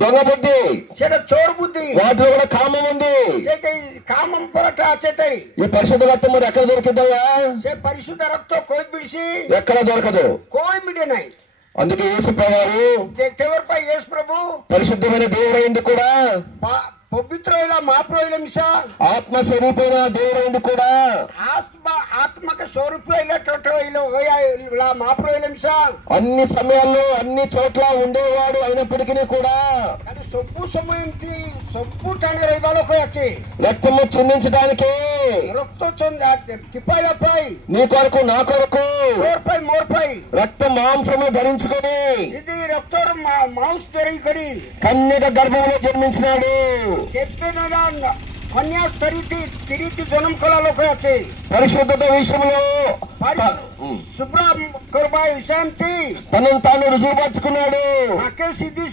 దొంగ బుద్ధి, చోరు బుద్ధి, వాటిలో కూడా కామం ఉంది. కామం పొరట చేతాయి. ఈ పరిశుద్ధ రక్తం మరి ఎక్కడ దొరికిద్దయ్యా? పరిశుద్ధ రక్తం కోయి బిడిసి ఎక్కడ దొరకదు. కోయి మిడినాయి. అందుకే యేసు ప్రభు పరిశుద్ధమైన దేవుడైంది కూడా, పవిత్రమైన మహాప్రభుల మిసా ఆత్మ స్వరూపమైన దేవుడైంది కూడా, ఆత్మక స్వరూపమైన మహాప్రభుల మిసా అన్ని సమయాల్లో అన్ని చోట్ల ఉండేవాడు అయినప్పటికీ కూడా సబ్బు సమయం సబ్బు టానే రైవాలకు వచ్చి రక్తము చిందించడానికి నీ కొరకు నా కొరకు రక్త మాంసము ధరించుకొని ఇది రక్తం మాంస ధరించుకొని కన్యక గర్భంలో జన్మించినాడు. తిరిగి జనం కళలోకి వచ్చి పరిశుద్ధత విషయంలో శుభ్ర కరుబా విషయం తనను తాను రుజువుపరుచుకున్నాడు. సిద్ధి